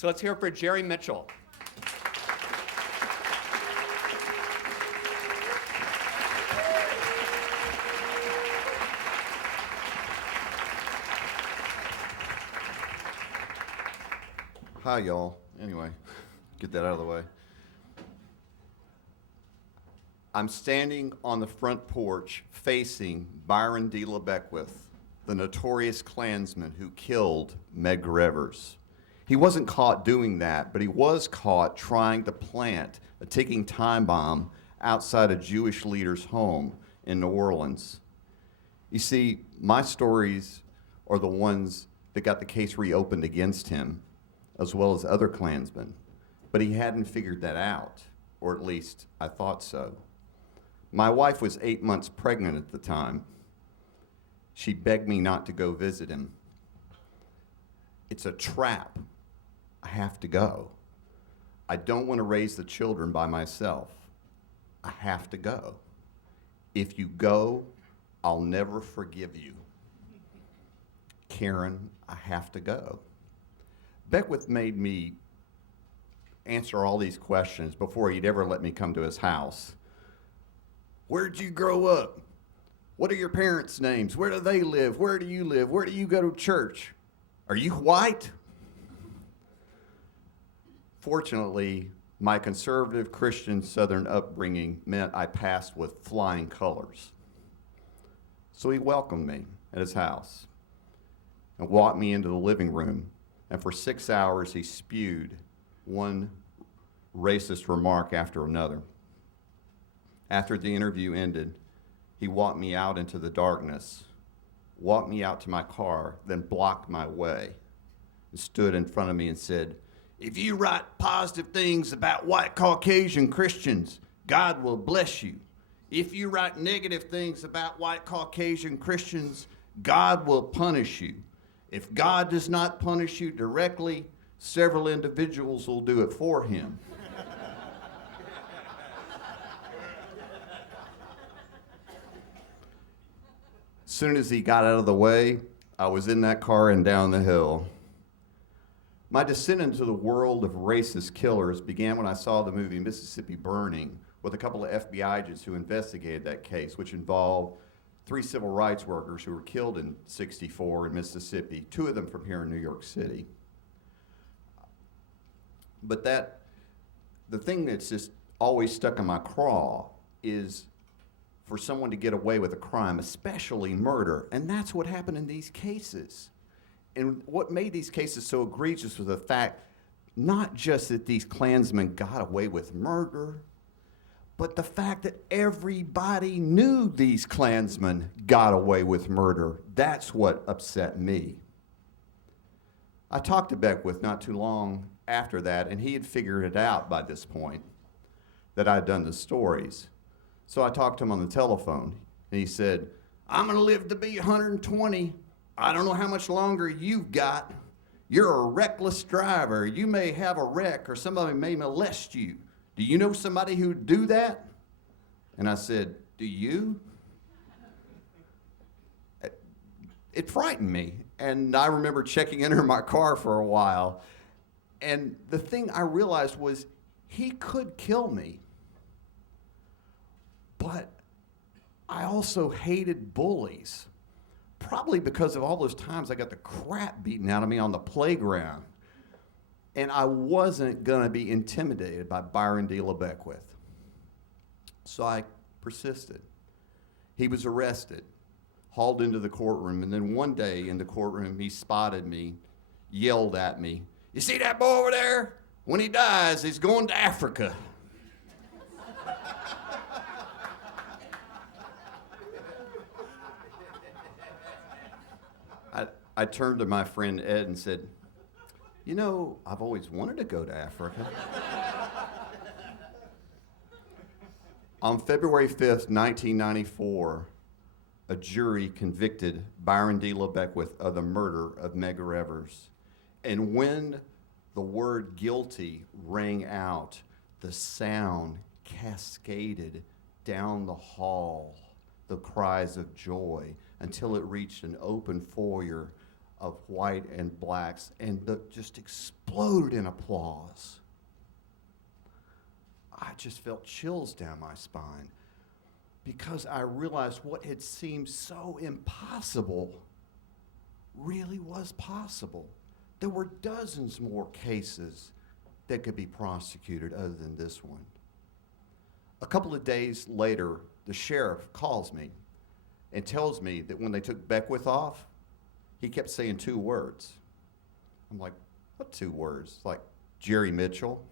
So let's hear it for Jerry Mitchell. Hi, y'all. Anyway, get that out of the way. I'm standing on the front porch facing Byron D. LeBeckwith, the notorious Klansman who killed Medgar Evers. He wasn't caught doing that, but he was caught trying to plant a ticking time bomb outside a Jewish leader's home in New Orleans. You see, my stories are the ones that got the case reopened against him, as well as other Klansmen. But he hadn't figured that out, or at least I thought so. My wife was 8 months pregnant at the time. She begged me not to go visit him. It's a trap. I have to go. I don't want to raise the children by myself. I have to go. If you go, I'll never forgive you. Karen, I have to go. Beckwith made me answer all these questions before he'd ever let me come to his house. Where'd you grow up? What are your parents' names? Where do they live? Where do you live? Where do you go to church? Are you white? Fortunately, my conservative Christian Southern upbringing meant I passed with flying colors. So he welcomed me at his house and walked me into the living room. And for 6 hours, he spewed one racist remark after another. After the interview ended, he walked me out into the darkness, walked me out to my car, then blocked my way, and stood in front of me and said, "If you write positive things about white Caucasian Christians, God will bless you. If you write negative things about white Caucasian Christians, God will punish you. If God does not punish you directly, several individuals will do it for him." As soon as he got out of the way, I was in that car and down the hill. My descent into the world of racist killers began when I saw the movie Mississippi Burning with a couple of FBI agents who investigated that case, which involved 3 civil rights workers who were killed in '64 in Mississippi, 2 of them from here in New York City. But the thing that's just always stuck in my craw is for someone to get away with a crime, especially murder, and that's what happened in these cases. And what made these cases so egregious was the fact, not just that these Klansmen got away with murder, but the fact that everybody knew these Klansmen got away with murder. That's what upset me. I talked to Beckwith not too long after that, and he had figured it out by this point that I'd done the stories. So I talked to him on the telephone, and he said, "I'm gonna live to be 120. I don't know how much longer you've got. You're a reckless driver. You may have a wreck, or somebody may molest you. Do you know somebody who'd do that?" And I said, "Do you?" It frightened me, and I remember checking into my car for a while. And the thing I realized was he could kill me, but I also hated bullies, probably because of all those times I got the crap beaten out of me on the playground. And I wasn't going to be intimidated by Byron D. LeBeckwith. So I persisted. He was arrested, hauled into the courtroom, and then one day in the courtroom he spotted me, yelled at me, "You see that boy over there? When he dies, he's going to Africa." I turned to my friend Ed and said, "You know, I've always wanted to go to Africa." On February 5th, 1994, a jury convicted Byron D. LeBeckwith of the murder of Medgar Evers. And when the word guilty rang out, the sound cascaded down the hall, the cries of joy, until it reached an open foyer of white and blacks, and just exploded in applause. I just felt chills down my spine because I realized what had seemed so impossible really was possible. There were dozens more cases that could be prosecuted other than this one. A couple of days later, the sheriff calls me and tells me that when they took Beckwith off, he kept saying 2 words. I'm like, what 2 words? Like, Jerry Mitchell?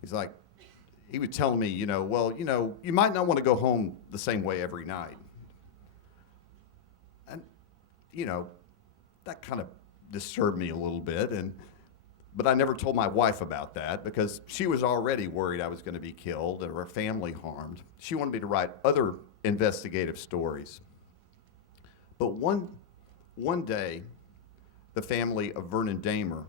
He's like, he was telling me, you might not want to go home the same way every night. And, that kind of disturbed me a little bit. But I never told my wife about that because she was already worried I was going to be killed or her family harmed. She wanted me to write other investigative stories. But one day, the family of Vernon Damer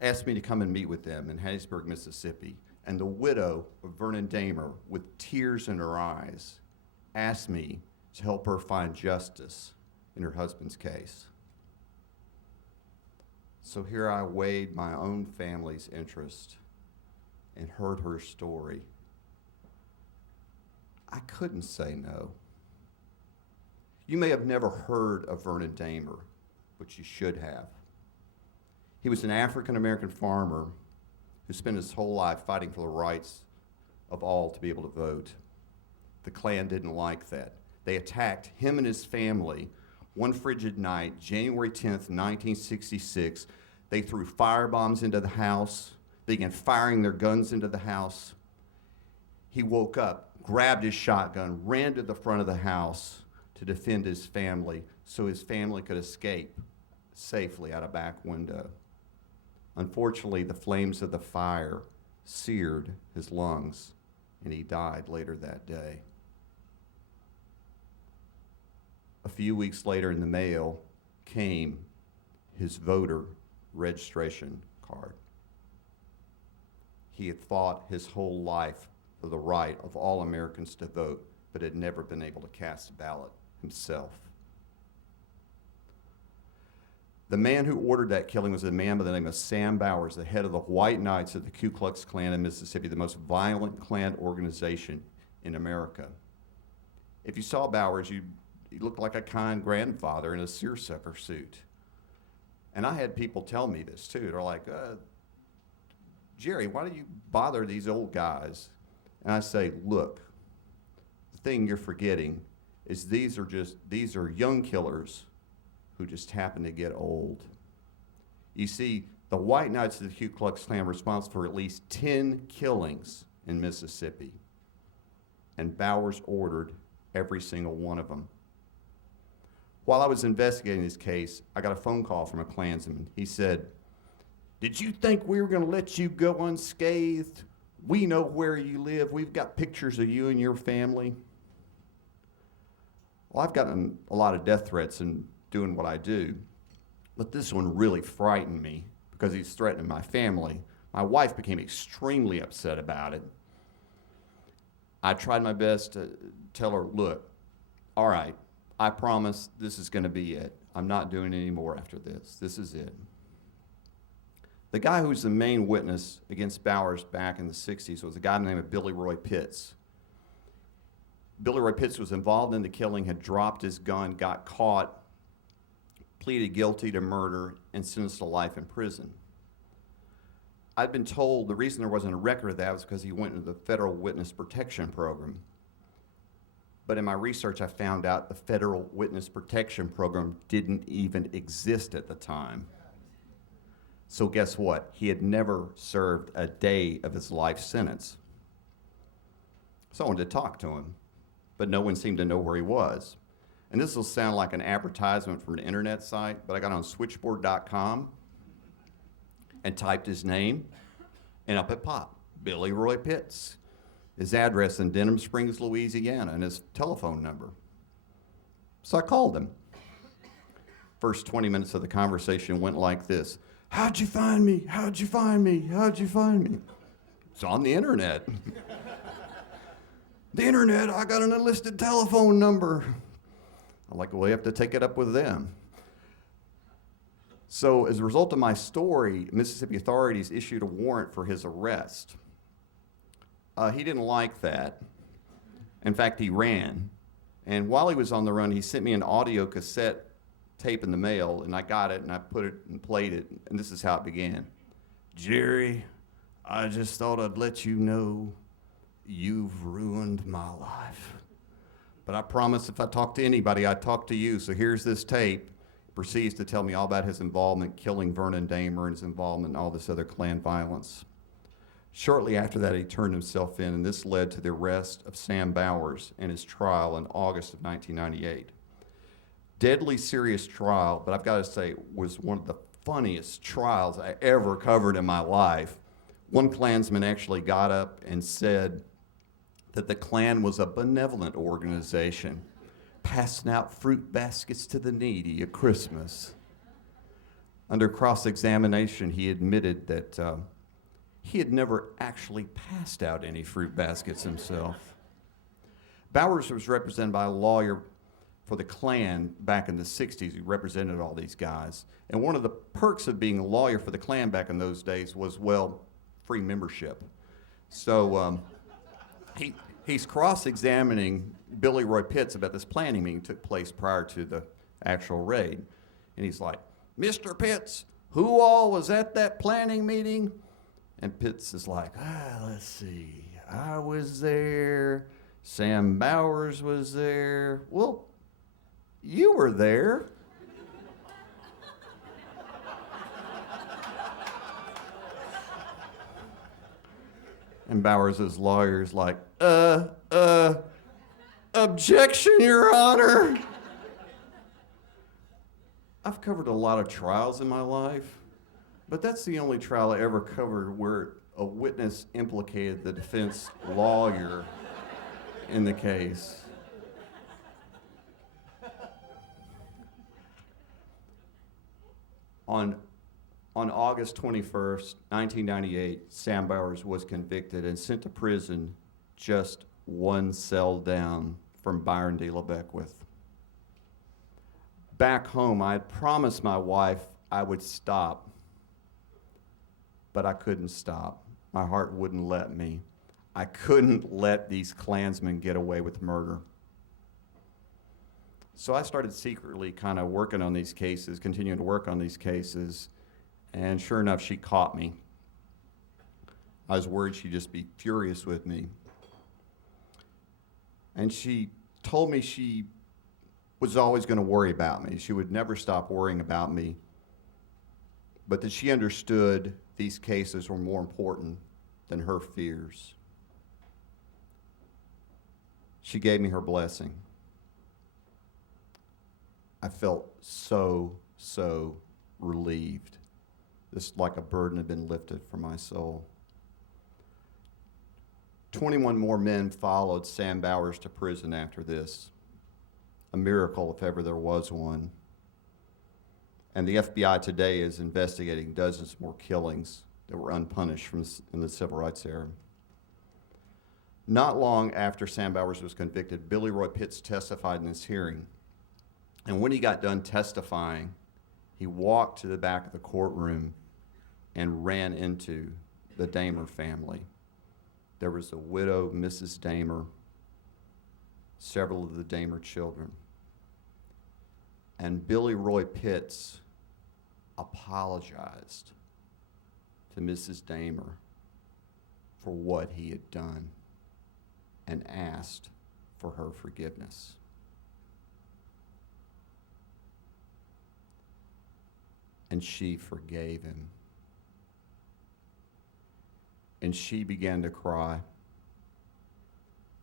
asked me to come and meet with them in Hattiesburg, Mississippi. And the widow of Vernon Damer, with tears in her eyes, asked me to help her find justice in her husband's case. So here I weighed my own family's interest and heard her story. I couldn't say no. You may have never heard of Vernon Damer, but you should have. He was an African-American farmer who spent his whole life fighting for the rights of all to be able to vote. The Klan didn't like that. They attacked him and his family one frigid night, January 10th, 1966. They threw firebombs into the house. They began firing their guns into the house. He woke up, grabbed his shotgun, ran to the front of the house to defend his family so his family could escape safely out a back window. Unfortunately, the flames of the fire seared his lungs, and he died later that day. A few weeks later in the mail came his voter registration card. He had fought his whole life for the right of all Americans to vote, but had never been able to cast a ballot himself. The man who ordered that killing was a man by the name of Sam Bowers, the head of the White Knights of the Ku Klux Klan in Mississippi, the most violent Klan organization in America. If you saw Bowers, he looked like a kind grandfather in a seersucker suit. And I had people tell me this too. They're like, Jerry, why do you bother these old guys? And I say, look, the thing you're forgetting is these are young killers who just happen to get old. You see, the White Knights of the Ku Klux Klan were responsible for at least 10 killings in Mississippi. And Bowers ordered every single one of them. While I was investigating this case, I got a phone call from a Klansman. He said, "Did you think we were going to let you go unscathed? We know where you live. We've got pictures of you and your family." Well, I've gotten a lot of death threats in doing what I do, but this one really frightened me because he's threatening my family. My wife became extremely upset about it. I tried my best to tell her, look, all right, I promise this is going to be it. I'm not doing any more after this. This is it. The guy who was the main witness against Bowers back in the 60s was a guy named Billy Roy Pitts. Billy Roy Pitts was involved in the killing, had dropped his gun, got caught, pleaded guilty to murder, and sentenced to life in prison. I'd been told the reason there wasn't a record of that was because he went into the Federal Witness Protection Program. But in my research, I found out the Federal Witness Protection Program didn't even exist at the time. So guess what? He had never served a day of his life sentence. So I wanted to talk to him, but no one seemed to know where he was. And this will sound like an advertisement from an internet site, but I got on switchboard.com and typed his name, and up it popped, Billy Roy Pitts. His address in Denham Springs, Louisiana, and his telephone number. So I called him. First 20 minutes of the conversation went like this. How'd you find me? How'd you find me? How'd you find me? It's on the internet. The internet, I got an enlisted telephone number. I'm like, well, you have to take it up with them. So as a result of my story, Mississippi authorities issued a warrant for his arrest. He didn't like that. In fact, he ran. And while he was on the run, he sent me an audio cassette tape in the mail, and I got it, and I put it and played it, and this is how it began. Jerry, I just thought I'd let you know you've ruined my life. But I promise if I talk to anybody, I'd talk to you, so here's this tape. He proceeds to tell me all about his involvement killing Vernon Damer and his involvement in all this other Klan violence. Shortly after that, he turned himself in, and this led to the arrest of Sam Bowers and his trial in August of 1998. Deadly serious trial, but I've got to say, was one of the funniest trials I ever covered in my life. One Klansman actually got up and said that the Klan was a benevolent organization, passing out fruit baskets to the needy at Christmas. Under cross-examination, he admitted that he had never actually passed out any fruit baskets himself. Bowers was represented by a lawyer for the Klan back in the 60s who represented all these guys. And one of the perks of being a lawyer for the Klan back in those days was, well, free membership. So he's cross-examining Billy Roy Pitts about this planning meeting that took place prior to the actual raid. And he's like, Mr. Pitts, who all was at that planning meeting? And Pitts is like, let's see, I was there, Sam Bowers was there. Well, you were there. And Bowers' lawyer's like, objection, Your Honor. I've covered a lot of trials in my life, but that's the only trial I ever covered where a witness implicated the defense lawyer in the case. On August 21st, 1998, Sam Bowers was convicted and sent to prison just one cell down from Byron D. LeBeckwith. Back home, I had promised my wife I would stop, but I couldn't stop. My heart wouldn't let me. I couldn't let these Klansmen get away with murder. So I started secretly kind of working on these cases, continuing to work on these cases, and sure enough, she caught me. I was worried she'd just be furious with me. And she told me she was always going to worry about me. She would never stop worrying about me, but that she understood these cases were more important than her fears. She gave me her blessing. I felt so relieved. This like a burden had been lifted from my soul. 21 more men followed Sam Bowers to prison after this. A miracle if ever there was one. And the FBI today is investigating dozens more killings that were unpunished in the civil rights era. Not long after Sam Bowers was convicted, Billy Roy Pitts testified in this hearing. And when he got done testifying, he walked to the back of the courtroom and ran into the Damer family. There was a widow, Mrs. Damer, several of the Damer children. And Billy Roy Pitts apologized to Mrs. Damer for what he had done and asked for her forgiveness. And she forgave him. And she began to cry.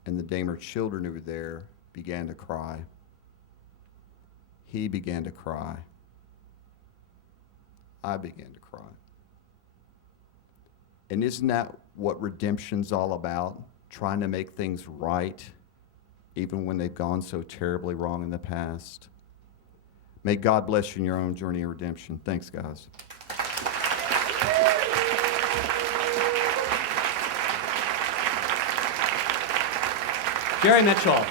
And the Damer children who were there began to cry. He began to cry. I began to cry. And isn't that what redemption's all about? Trying to make things right, even when they've gone so terribly wrong in the past. May God bless you in your own journey of redemption. Thanks, guys. Jerry Mitchell.